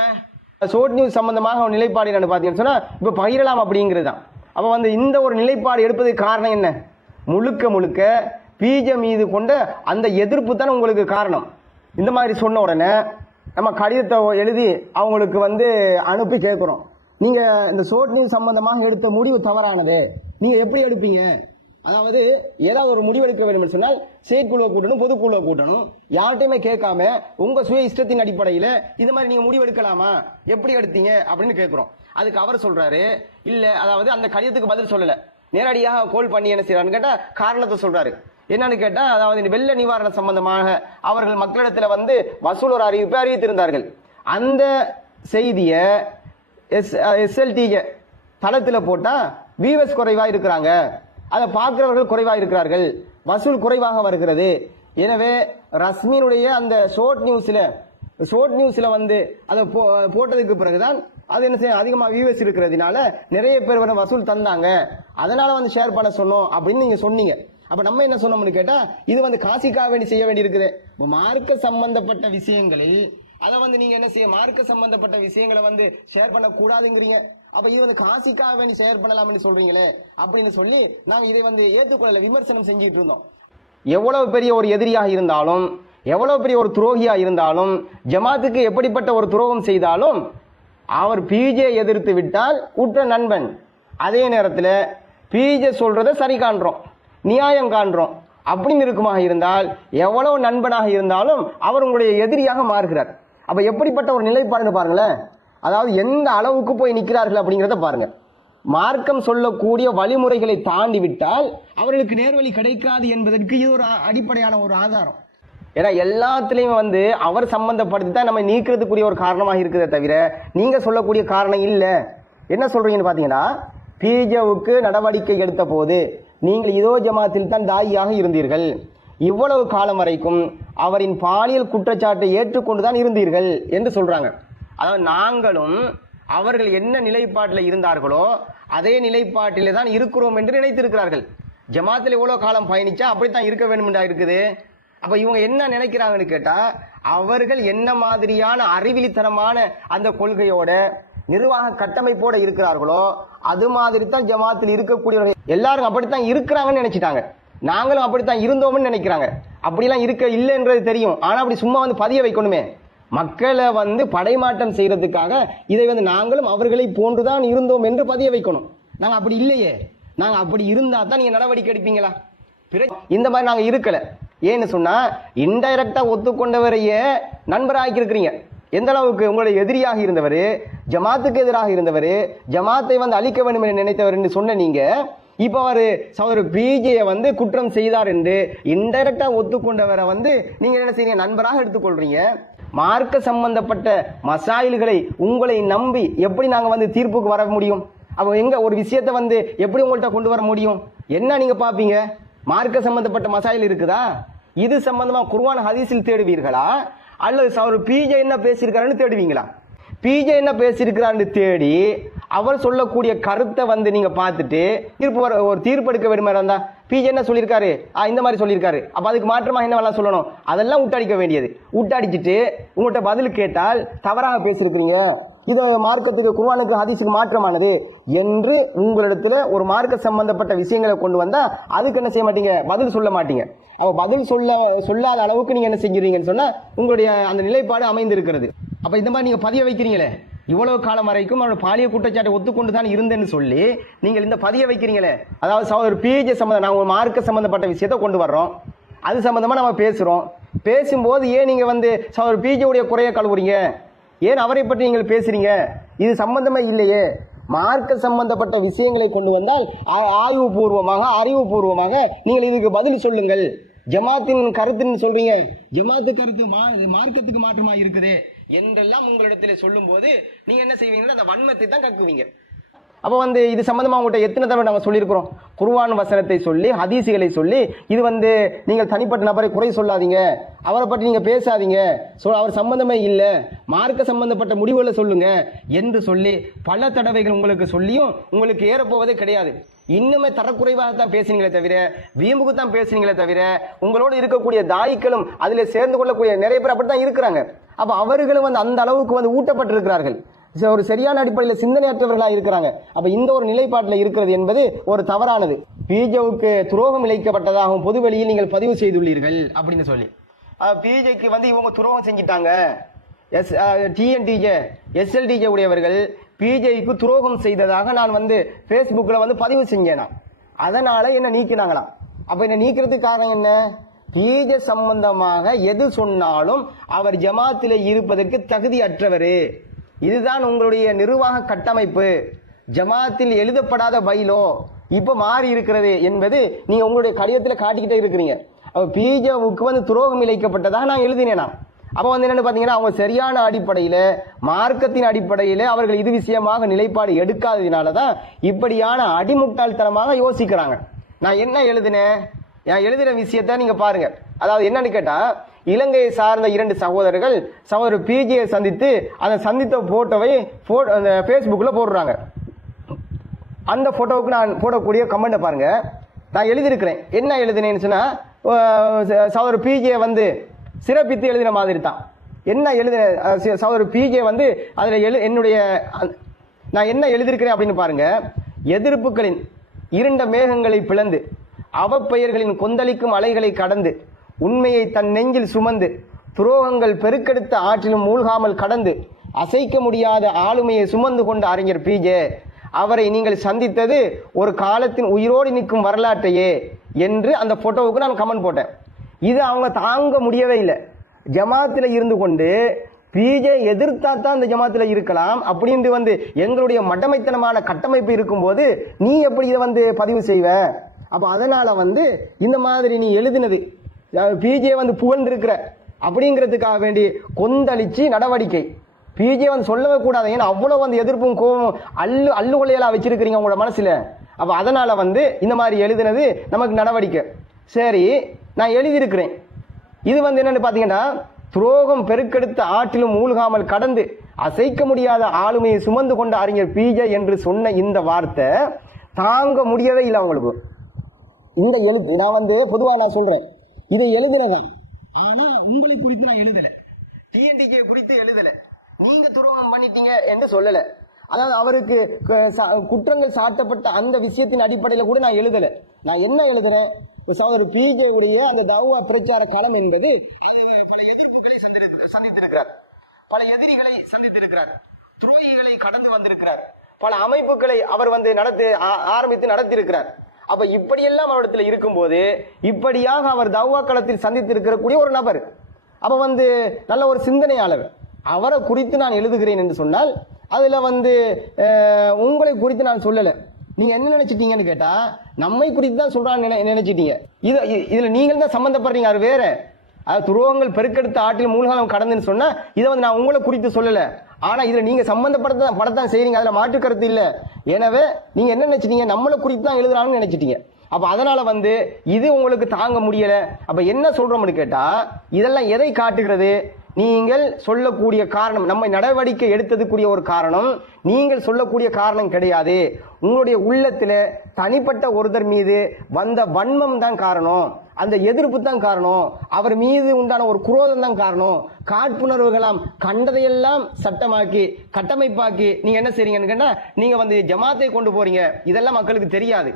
ஷோர்ட் நியூஸ் சம்பந்தமாக அவங்க நிலைப்பாடு என்னன்னு பாத்தீங்கன்னு சொன்னா, இப்ப பகிரலாம் அப்படிங்கிறது தான். அப்ப இந்த ஒரு நிலைப்பாடு எடுப்பதுக்கு காரணம் என்ன? முழுக்க முழுக்க பீஜ மீது கொண்ட அந்த எதிர்ப்பு தானே உங்களுக்கு காரணம். இந்த மாதிரி சொன்ன உடனே நம்ம கடிதத்தை எழுதி அவங்களுக்கு அனுப்பி கேட்கிறோம், நீங்க இந்த ஷோர்ட் நியூஸ் சம்பந்தமாக எடுத்த முடிவு தவறானது, நீங்க எப்படி எடுப்பீங்க? அதாவது ஏதாவது ஒரு முடிவெடுக்க வேண்டும் சொன்னால் செயற்குழுவை கூட்டணும், பொதுக்குழுவை கூட்டணும், யார்கிட்டையுமே கேட்காம உங்க சுய இஷ்டத்தின் அடிப்படையில் இது மாதிரி நீங்க முடிவெடுக்கலாமா, எப்படி எடுத்தீங்க அப்படின்னு கேட்கிறோம். அதுக்கு அவர் சொல்றாரு, இல்ல, அதாவது அந்த கடிதத்துக்கு பதில் சொல்லல, நேரடியாக கோல் பண்ணி என்ன செய்யறான்னு கேட்டா காரணத்தை சொல்றாரு. என்னன்னு கேட்டா, அதாவது வெள்ள நிவாரண சம்பந்தமாக அவர்கள் மக்களிடத்துல வசூல் ஒரு அறிவிப்பை அறிவித்திருந்தார்கள். அந்த செய்திய எஸ்எல்டிஜே தளத்துல போட்டா வியூவர்ஸ் குறைவா இருக்கிறாங்க, அதை பார்க்கிறவர்கள் குறைவாக இருக்கிறார்கள், வசூல் குறைவாக வருகிறது. எனவே ரஸ்மினுடைய அந்த ஷோர்ட் நியூஸ்ல அதை போட்டதுக்கு பிறகுதான் அது என்ன செய்ய அதிகமா வியூவர்ஸ் இருக்கிறதுனால நிறைய பேர் வசூல் தந்தாங்க, அதனால ஷேர் பண்ண சொன்னோம் அப்படின்னு நீங்க சொன்னீங்க. அப்ப நம்ம என்ன சொன்னோம்னு கேட்டா, இது காசிக்காக வேண்டி செய்ய வேண்டி இருக்குது. மார்க்க சம்பந்தப்பட்ட விஷயங்களில் அதை நீங்க என்ன செய்ய, மார்க்க சம்பந்தப்பட்ட விஷயங்களை ஷேர் பண்ண கூடாதுங்கிறீங்க. அப்ப இது காசிக்காக வேண்டி ஷேர் பண்ணலாம்னு சொல்றீங்களே அப்படின்னு சொல்லி நாங்க இதை ஏற்றுக்கொள்ளல, விமர்சனம் செஞ்சிட்டு இருந்தோம். எவ்வளவு பெரிய ஒரு எதிரியாக இருந்தாலும், எவ்வளவு பெரிய ஒரு துரோகியா இருந்தாலும், ஜமாத்துக்கு எப்படிப்பட்ட ஒரு துரோகம் செய்தாலும் அவர் பிஜே எதிர்த்து விட்டால் உற்ற நண்பன். அதே நேரத்தில் பிஜே சொல்றதை சரி காண்றோம், நியாயம் காண்றோம் அப்படின்னு இருக்குமாக இருந்தால் எவ்வளவு நண்பனாக இருந்தாலும் அவர் உங்களுடைய எதிரியாக மாறுகிறார். அப்ப எப்படிப்பட்ட ஒரு நிலைப்பாடுன்னு பாருங்களேன். அதாவது எந்த அளவுக்கு போய் நிற்கிறார்கள் அப்படிங்கிறத பாருங்க. மார்க்கம் சொல்லக்கூடிய வழிமுறைகளை தாண்டி விட்டால் அவர்களுக்கு நேர்வழி கிடைக்காது என்பதற்கு இது ஒரு அடிப்படையான ஒரு ஆதாரம். ஏன்னா எல்லாத்துலேயும் அவர் சம்பந்தப்படுத்தி தான் நம்ம நீக்கிறதுக்குரிய ஒரு காரணமாக இருக்குதே தவிர நீங்க சொல்லக்கூடிய காரணம் இல்லை. என்ன சொல்றீங்கன்னு பார்த்தீங்கன்னா, பிஜேவுக்கு நடவடிக்கை எடுத்த போது நீங்கள் இதோ ஜமாத்தில் தான் தாயியாக இருந்தீர்கள், இவ்வளவு காலம் வரைக்கும் அவரின் பாலியல் குற்றச்சாட்டை ஏற்றுக்கொண்டுதான் இருந்தீர்கள் என்று சொல்றாங்க. அதாவது நாங்களும் அவர்கள் என்ன நிலைப்பாட்டில் இருந்தார்களோ அதே நிலைப்பாட்டிலே தான் இருக்கிறோம் என்று நினைத்திருக்கிறார்கள். ஜமாத்தில் எவ்வளவு காலம் பயணிச்சா அப்படித்தான் இருக்க வேண்டும் என்றா இருக்குது. அப்ப இவங்க என்ன நினைக்கிறாங்கன்னு கேட்டா, அவர்கள் என்ன மாதிரியான அறிவிலித்தனமான அந்த கொள்கையோட நிர்வாக கட்டமைப்போட இருக்கிறார்களோ அது மாதிரி தான் ஜமாத்தில் இருக்கக்கூடியவர்கள் எல்லாரும் அப்படித்தான் இருக்கிறாங்கன்னு நினைச்சிட்டாங்க. நாங்களும் அப்படித்தான் இருந்தோம்னு நினைக்கிறாங்க. அப்படிலாம் இருக்க இல்லைன்றது தெரியும். ஆனா அப்படி சும்மா பதிய வைக்கணுமே, மக்களை படைமாற்றம் செய்யறதுக்காக இதை நாங்களும் அவர்களை போன்றுதான் இருந்தோம் என்று பதிய வைக்கணும். நாங்க அப்படி இல்லையே, நாங்க அப்படி இருந்தா தான் நீங்க நடவடிக்கை எடுப்பீங்களா? இந்த மாதிரி நாங்க இருக்கல. ஏன்னு சொன்னா இன்டைரக்டா ஒத்துக்கொண்டவரையே நண்பராக்கி இருக்கிறீங்க. எந்த அளவுக்கு உங்களுடைய எதிரியாக இருந்தவர், ஜமாத்துக்கு எதிராக இருந்தவர், ஜமாத்தை அழிக்க வேண்டும் என்று நினைத்தவர் என்று சொன்ன நீங்க இப்ப அவர் பிஜேயை குற்றம் செய்தார் என்று இன்டைரக்டா ஒத்துக்கொண்டவரை நீங்க என்ன செய்றீங்க, நண்பராக எடுத்துக்கொள்றீங்க. மார்க்க சம்பந்தப்பட்ட மசாயில்களை உங்களை நம்பி எப்படி நாங்க தீர்ப்புக்கு வர முடியும்? அப்போ எங்க ஒரு விஷயத்தை எப்படி உங்கள்கிட்ட கொண்டு வர முடியும்? என்ன நீங்க பாப்பீங்க? மார்க்க சம்பந்தப்பட்ட மசாயில் இருக்குதா? இது சம்பந்தமா குர்ஆன் ஹதீஸில் தேடுவீர்களா, அல்லது அவர் பிஜே என்ன பேசியிருக்காருன்னு தேடுவீங்களா? பிஜே என்ன பேசியிருக்கிறான்னு தேடி அவர் சொல்லக்கூடிய கருத்தை நீங்க பார்த்துட்டு ஒரு தீர்ப்பு எடுக்க வேண்டுமா இருந்தா, பிஜே என்ன சொல்லியிருக்காரு, இந்த மாதிரி சொல்லியிருக்காரு, அப்ப அதுக்கு மாற்றமா என்ன வேலை சொல்லணும், அதெல்லாம் விட்டடிக்க வேண்டியது. விட்டடிச்சிட்டு உங்கள்கிட்ட பதில் கேட்டால் தவறாக பேசியிருக்கிறீங்க, இது மார்க்கத்துக்கு குர்ஆனுக்கு ஹதீஸுக்கு மாற்றமானது என்று உங்களிடத்துல ஒரு மார்க்க சம்பந்தப்பட்ட விஷயங்களை கொண்டு வந்தா அதுக்கு என்ன செய்ய மாட்டீங்க, பதில் சொல்ல மாட்டீங்க. அப்ப பதில் சொல்லாத அளவுக்கு நீங்க என்ன செஞ்சுறீங்கன்னு சொன்னா உங்களுடைய அந்த நிலைப்பாடு அமைந்து இருக்கிறது. அப்ப இந்த மாதிரி நீங்க பதிய வைக்கிறீங்களே, இவ்வளவு காலம் வரைக்கும் அவரோட பாலியல் குற்றச்சாட்டை ஒத்துக்கொண்டு தான் இருந்தேன்னு சொல்லி நீங்கள் இந்த பதிய வைக்கிறீங்களே. அதாவது ஒரு பிஜே சம்பந்தம், நாங்கள் ஒரு மார்க்க சம்பந்தப்பட்ட விஷயத்தை கொண்டு வர்றோம், அது சம்பந்தமா நம்ம பேசுறோம். பேசும்போது ஏன் நீங்க ஒரு பிஜே உடைய குறைய கழுவுறீங்க? ஏன் அவரை பற்றி நீங்கள் பேசுறீங்க? இது சம்பந்தமே இல்லையே. மார்க்க சம்பந்தப்பட்ட விஷயங்களை கொண்டு வந்தால் ஆய்வுபூர்வமாக அறிவுபூர்வமாக நீங்கள் இதுக்கு பதில் சொல்லுங்கள். ஜமாத்தின் கருத்துன்னு சொல்றீங்க, ஜமாத்து கருத்து மார்க்கத்துக்கு மாற்றமா இருக்குது என்றெல்லாம் உங்களிடத்தில் சொல்லும் போது நீங்க என்ன செய்வீங்கன்னா அந்த வன்மத்தை தான் கக்குவீங்க. அப்போ இது சம்பந்தமா உங்கள்கிட்ட எத்தனை தடவை நாங்கள் சொல்லியிருக்கிறோம், குர்ஆன் வசனத்தை சொல்லி ஹதீசுகளை சொல்லி இது நீங்கள் தனிப்பட்ட நபரை குறை சொல்லாதீங்க, அவரை பற்றி நீங்க பேசாதீங்க, அவர் சம்பந்தமே இல்லை, மார்க்க சம்பந்தப்பட்ட முடிவுகளை சொல்லுங்க என்று சொல்லி பல தடவைகள் உங்களுக்கு சொல்லியும் உங்களுக்கு ஏறப்போவதே கிடையாது. இன்னுமே தரக்குறைவாகத்தான் பேசுனீங்களே தவிர, வீம்புக்கு தான் பேசுனீங்களே தவிர, உங்களோடு இருக்கக்கூடிய தாய்க்களும் அதில் சேர்ந்து கொள்ளக்கூடிய நிறைய பேர் அப்படித்தான் இருக்கிறாங்க. அப்ப அவர்களும் அந்த அளவுக்கு ஊட்டப்பட்டிருக்கிறார்கள், ஒரு சரியான அடிப்படையில் சிந்தனையற்றவர்களாக இருக்கிறாங்க. அப்ப இந்த ஒரு நிலைப்பாட்டில் இருக்கிறது என்பது ஒரு தவறானது. பிஜேவுக்கு துரோகம் இழைக்கப்பட்டதாகவும் பொதுவெளியில் நீங்கள் பதிவு செய்துள்ளீர்கள் அப்படின்னு சொல்லி பிஜேக்கு இவங்க துரோகம் செஞ்சிட்டாங்க, டிஎன்டிஜே எஸ்எல்டிஜே உடையவர்கள் பிஜேக்கு துரோகம் செய்ததாக நான் பேஸ்புக்கில் பதிவு செஞ்சேன். அதனால என்ன நீக்கினாங்களாம். அப்ப என்ன நீக்கிறதுக்கு காரணம் என்ன? பிஜே சம்பந்தமாக எது சொன்னாலும் அவர் ஜமாத்திலே இருப்பதற்கு தகுதி அற்றவர், இதுதான் உங்களுடைய நிர்வாக கட்டமைப்பு, ஜமாத்தில் எழுதப்படாத பைலோ இப்ப மாறி இருக்கிறது என்பது நீங்க உங்களுடைய கடிதத்தில் காட்டிக்கிட்டே இருக்கிறீங்க. அப்ப பிஜேவுக்கு துரோகம் இழைக்கப்பட்டதாக நான் எழுதினேனா? அப்ப என்னன்னு பாத்தீங்கன்னா அவங்க சரியான அடிப்படையில மார்க்கத்தின் அடிப்படையில அவர்கள் இது விஷயமாக நிலைப்பாடு எடுக்காததினாலதான் இப்படியான அடிமுட்டாள்தனமாக யோசிக்கிறாங்க. நான் என்ன எழுதினேன், நான் எழுதின விஷயத்த நீங்க பாருங்க. அதாவது என்னன்னு கேட்டா, இலங்கையை சார்ந்த 2 சகோதரர்கள் சகோதரர் பிஜியை சந்தித்து அந்த சந்தித்த போட்டோவை பேஸ்புக்ல போடுறாங்க. அந்த போட்டோவுக்கு நான் போடக்கூடிய கமெண்ட்டை பாருங்க. நான் எழுதியிருக்கிறேன், என்ன எழுதினேன்னு சொன்னா சகோதரர் பிஜியை சிறப்பித்து எழுதின மாதிரி தான். என்ன எழுதின சகோதரர் பிஜே அதுல என்னுடைய நான் என்ன எழுதியிருக்கிறேன் அப்படின்னு பாருங்க. எதிர்ப்புகளின் இருண்ட மேகங்களை பிளந்து அவப்பெயர்களின் கொந்தளிக்கும் அலைகளை கடந்து உண்மையை தன் நெஞ்சில் சுமந்து துரோகங்கள் பெருக்கெடுத்த ஆற்றிலும் மூழ்காமல் கடந்து அசைக்க முடியாத ஆளுமையை சுமந்து கொண்ட அறிஞர் பிஜே அவரை நீங்கள் சந்தித்தது ஒரு காலத்தின் உயிரோடு நிற்கும் வரலாற்றையே என்று அந்த போட்டோவுக்கு நான் கமெண்ட் போட்டேன். இது அவங்க தாங்க முடியவே இல்லை. ஜமாத்தில் இருந்து கொண்டு பிஜே எதிர்த்தா தான் இந்த ஜமாத்தில் இருக்கலாம் அப்படின்ட்டு எங்களுடைய மடமைத்தனமான கட்டமைப்பு இருக்கும்போது நீ எப்படி இதை பதிவு செய்வ? அப்போ அதனால் இந்த மாதிரி நீ எழுதினது பிஜே புகழ்ந்திருக்கிற அப்படிங்கிறதுக்காக வேண்டி கொந்தளிச்சு நடவடிக்கை. பிஜே சொல்லவே கூடாது. ஏன்னா அவ்வளோ எதிர்ப்பும் கோபம் அள்ளுகொலையெல்லாம் வச்சிருக்கிறீங்க உங்களோட மனசில். அப்போ அதனால் இந்த மாதிரி எழுதினது நமக்கு நடவடிக்கை. சரி, நான் எழுதியிருக்கிறேன். இது என்னென்னு பார்த்தீங்கன்னா, துரோகம் பெருக்கெடுத்த ஆற்றிலும் மூழ்காமல் கடந்து அசைக்க முடியாத ஆளுமையை சுமந்து கொண்ட அறிஞர் பிஜே என்று சொன்ன இந்த வார்த்தை தாங்க முடியவே இல்லை அவங்களுக்கு. இந்த எழுத்து நான் பொதுவாக நான் சொல்றேன், இதை எழுதுனதான். ஆனா உங்களை குறித்து நான் எழுதல, டிஎன்டிகே குறித்து எழுதல, நீங்க துரோகம் பண்ணிட்டீங்க என்று சொல்லல. அதாவது அவருக்கு குற்றங்கள் சாட்டப்பட்ட அந்த விஷயத்தின் அடிப்படையில் கூட நான் எழுதல. நான் என்ன எழுதுறேன், சகோதரர் பிஜே உடைய அந்த தௌவா பிரச்சார களம் என்பது பல எதிர்ப்புகளை சந்தித்திருக்கிறார், பல எதிரிகளை சந்தித்திருக்கிறார், துரோகிகளை கடந்து வந்திருக்கிறார், பல அமைப்புகளை அவர் ஆரம்பித்து நடத்தியிருக்கிறார். அப்ப இப்படியெல்லாம் அவரிடத்தில் இருக்கும்போது இப்படியாக அவர் தௌவா களத்தில் சந்தித்திருக்கக்கூடிய ஒரு நபர், அப்ப நல்ல ஒரு சிந்தனையாளர், அவரை குறித்து நான் எழுதுகிறேன் என்று சொன்னால் அதுல உங்களை குறித்து நான் சொல்லல. நீங்க என்ன நினைச்சிட்டீங்கன்னு கேட்டா நம்மை குறித்து தான் சொல்றான்னு நினைச்சிட்டீங்க. இதுல நீங்கள் தான் சம்பந்தப்படுறீங்க, அது வேற. அது துரோகங்கள் பெருக்கெடுத்த ஆற்றில் மூழ்காலம் கடந்துன்னு சொன்னா இதை நான் உங்களை குறித்து சொல்லல. ஆனா இதுல நீங்க படத்தான் செய்றீங்க, அதுல மாற்று கருத்து இல்லை. எனவே நீங்க என்ன நினைச்சிட்டீங்க, நம்மளை குறித்து தான் எழுதுறாங்கன்னு நினைச்சிட்டீங்க. அப்ப அதனால இது உங்களுக்கு தாங்க முடியல. அப்ப என்ன சொல்றோம்னு கேட்டா இதெல்லாம் எதை காட்டுகிறது? நீங்கள் சொல்லக்கூடிய காரணம், நம்மை நடவடிக்கை எடுத்ததுக்குரிய ஒரு காரணம் நீங்கள் சொல்லக்கூடிய காரணம் கிடையாது. உங்களுடைய உள்ளத்துல தனிப்பட்ட ஒருத்தர் மீது வந்த வன்மம் தான் காரணம், அந்த எதிர்ப்பு தான் காரணம், அவர் மீது உண்டான ஒரு குரோதம் தான் காரணம். காழ்ப்புணர்வுகளாம் கண்டதையெல்லாம் சட்டமாக்கி கட்டமைப்பாக்கி நீங்க என்ன செய்றீங்கன்னு கேட்டா நீங்க ஜமாத்தை கொண்டு போறீங்க. இதெல்லாம் மக்களுக்கு தெரியாது.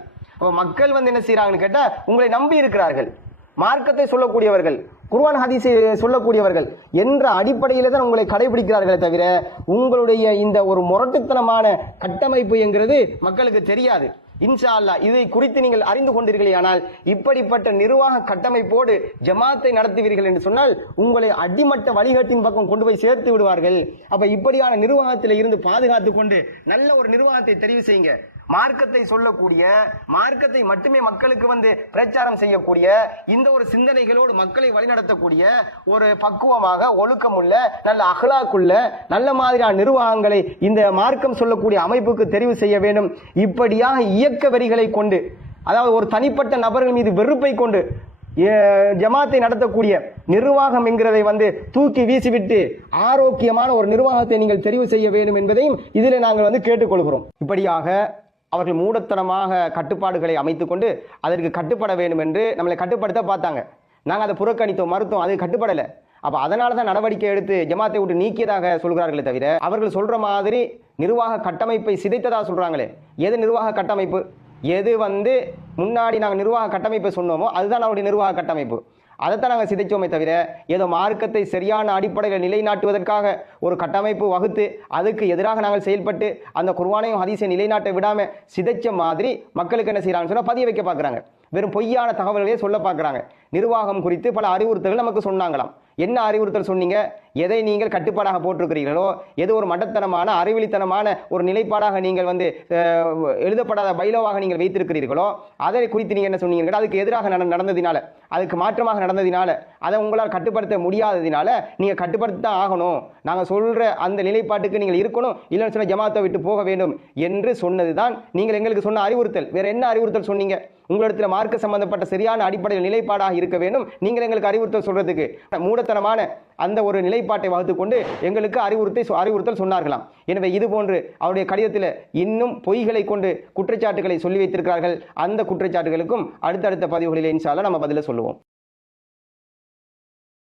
மக்கள் என்ன செய்யறாங்கன்னு கேட்டா உங்களை நம்பி இருக்கிறார்கள், மார்க்கத்தை சொல்லக்கூடியவர்கள், குர்ஆன் ஹதீஸை சொல்லக்கூடியவர்கள் என்ற அடிப்படையில தான் உங்களை கடைபிடிக்கிறார்களே தவிர உங்களுடைய இந்த ஒரு முரட்டுத்தனமான கட்டமைப்பு என்கிறது மக்களுக்கு தெரியாது. இன்ஷா அல்லாஹ் இதை குறித்து நீங்கள் அறிந்து கொண்டீர்களே, ஆனால் இப்படிப்பட்ட நிர்வாக கட்டமைப்போடு ஜமாத்தை நடத்துவீர்கள் என்று சொன்னால் உங்களை அடிமட்ட வழிகாட்டின் பக்கம் கொண்டு போய் சேர்த்து விடுவார்கள். அப்ப இப்படியான நிர்வாகத்தில் இருந்து பாதுகாத்துக் கொண்டு நல்ல ஒரு நிர்வாகத்தை தெரிவு செய்யுங்க. மார்க்கத்தை சொல்லக்கூடிய, மார்க்கத்தை மட்டுமே மக்களுக்கு பிரச்சாரம் செய்யக்கூடிய, இந்த ஒரு சிந்தனைகளோடு மக்களை வழிநடத்தக்கூடிய ஒரு பக்குவமாக ஒழுக்கமுள்ள நல்ல அஹ்லாக்குள்ள நல்ல மாதிரியான நிர்வாகங்களை இந்த மார்க்கம் சொல்லக்கூடிய அமைப்புக்கு தெரிவு செய்ய வேண்டும். இப்படியாக இயக்க வரிகளை கொண்டு, அதாவது ஒரு தனிப்பட்ட நபர்கள் மீது வெறுப்பை கொண்டு ஜமாத்தை நடத்தக்கூடிய நிர்வாகம் என்கிறதை தூக்கி வீசிவிட்டு ஆரோக்கியமான ஒரு நிர்வாகத்தை நீங்கள் தெரிவு செய்ய வேண்டும் என்பதையும் இதில் நாங்கள் கேட்டுக்கொள்கிறோம். இப்படியாக அவர்கள் மூடத்தனமாக கட்டுப்பாடுகளை அமைத்துக் கொண்டு அதற்கு கட்டுப்பட வேண்டும் என்று நம்மளை கட்டுப்படுத்த பார்த்தாங்க. நாங்கள் அதை புறக்கணித்தோம், மறுத்தோம், அது கட்டுப்படலை. அப்போ அதனால தான் நடவடிக்கை எடுத்து ஜமாத்தை விட்டு நீக்கியதாக சொல்கிறார்களே தவிர அவர்கள் சொல்ற மாதிரி நிர்வாக கட்டமைப்பை சிதைத்ததாக சொல்றாங்களே. எது நிர்வாக கட்டமைப்பு? எது முன்னாடி நாங்கள் நிர்வாக கட்டமைப்பை சொன்னோமோ அதுதான் அவருடைய நிர்வாக கட்டமைப்பு. அதைத்தான் நாங்கள் சிதைச்சோமே தவிர ஏதோ மார்க்கத்தை சரியான அடிப்படையில் நிலைநாட்டுவதற்காக ஒரு கட்டமைப்பு வகுத்து அதுக்கு எதிராக நாங்கள் செயல்பட்டு அந்த குர்ஆனையும் ஹதீஸை நிலைநாட்ட விடாமல் சிதைச்ச மாதிரி மக்களுக்கு என்ன செய்யறாங்கன்னு சொன்னால் பதிய வைக்க பார்க்குறாங்க. வெறும் பொய்யான தகவல்களே சொல்ல பார்க்குறாங்க. நிர்வாகம் குறித்து பல அறிவுறுத்தல்கள் நமக்கு சொன்னாங்களாம். என்ன அறிவுறுத்தல் சொன்னீங்க? எதை நீங்கள் கட்டுப்பாடாக போட்டிருக்கிறீர்களோ, எது ஒரு மட்டத்தனமான அறிவிலித்தனமான ஒரு நிலைப்பாடாக நீங்கள் எழுதப்படாத பைலோவாக நீங்கள் வைத்திருக்கிறீர்களோ அதை குறித்து நீங்கள் என்ன சொன்னீங்க? அதுக்கு எதிராக நடந்ததினால, அதுக்கு மாற்றமாக நடந்ததினால, அதை உங்களால் கட்டுப்படுத்த முடியாததினால நீங்கள் கட்டுப்படுத்தத்தான் ஆகணும், நாங்கள் சொல்ற அந்த நிலைப்பாட்டுக்கு நீங்கள் இருக்கணும், இல்லைன்னு சொன்ன ஜமாத்தை விட்டு போக வேண்டும் என்று சொன்னதுதான் நீங்கள் எங்களுக்கு சொன்ன அறிவுறுத்தல். வேற என்ன அறிவுறுத்தல் சொன்னீங்க? உங்களிடத்தில் மார்க்க சம்பந்தப்பட்ட சரியான அடிப்படையில் நிலைப்பாடாக இருக்க வேண்டும். நீங்கள் எங்களுக்கு அறிவுறுத்தல் சொல்றதுக்கு மூடத்தனமான அந்த ஒரு நிலைப்பாட்டை வகுத்துக் கொண்டு எங்களுக்கு அறிவுறுத்தல் சொன்னார்களாம். எனவே இது போன்று அவருடைய கடிதத்தில் இன்னும் பொய்களை கொண்டு குற்றச்சாட்டுகளை சொல்லி வைத்திருக்கிறார்கள். அந்த குற்றச்சாட்டுகளுக்கும் அடுத்தடுத்த பதிவுகளில் இன்ஷா அல்லாஹ் நம்ம பதில சொல்லுவோம்.